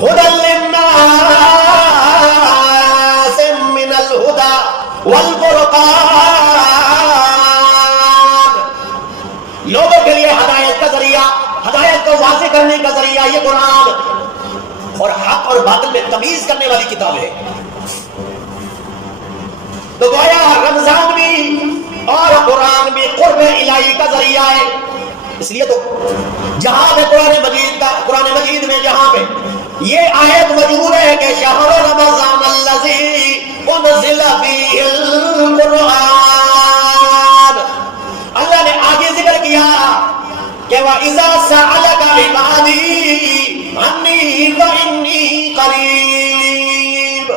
هدى للناس من الهدى والفرقان. لوگوں کے لیے ہدایت کا ذریعہ، ہدایت کو واضح کرنے کا ذریعہ یہ قرآن اور حق اور باطل میں تمیز کرنے والی کتاب ہے. تو گویا رمضان بھی اور قرآن بھی قرب الہی کا ذریعہ ہے. اس لیے تو جہاں پہ قرآن مجید میں جہاں پہ یہ آیت موجود ہے کہ شہر رمضان الذی انزل فیہ القرآن، اللہ نے آگے ذکر کیا کہ وَإِذَا سَأَلَكَ عِبَادِي عَنِّي فَإِنِّي قَرِيبٌ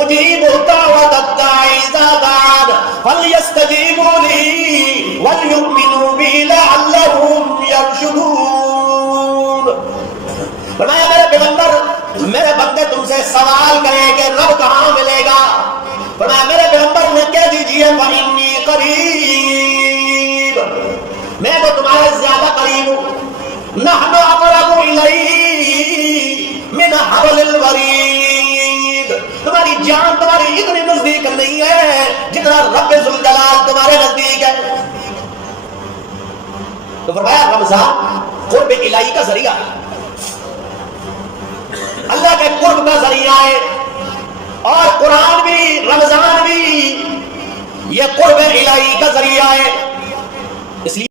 أُجِيبُ دَعْوَةَ الدَّاعِ إِذَا دَعَانِ فَلْيَسْتَجِيبُوا لِي وَلْيُؤْمِنُوا بِي لَعَلَّهُمْ يَرْشُدُونَ. فرمایا میرے پیغمبر، میرے بندے تم سے سوال کریں کہ رب کہاں ملے گا. فرمایا میرے پیغمبر نے کہہ دیجئے فَإِنِّي قَرِيبٌ، میں تو تمہارے زیادہ قریب ہوں. نَحْنُ أَقْرَبُ إِلَيْهِ مِنْ حَبْلِ الْوَرِيدِ، تمہاری جان تمہاری اتنی نزدیک نہیں ہے جتنا رب ذوالجلال تمہارے نزدیک ہے. تو فرمایا رمضان قرب الہی کا ذریعہ ہے، اللہ کے قرب کا ذریعہ ہے. اور قرآن بھی رمضان بھی یہ قرب الہی کا ذریعہ ہے. اس لیے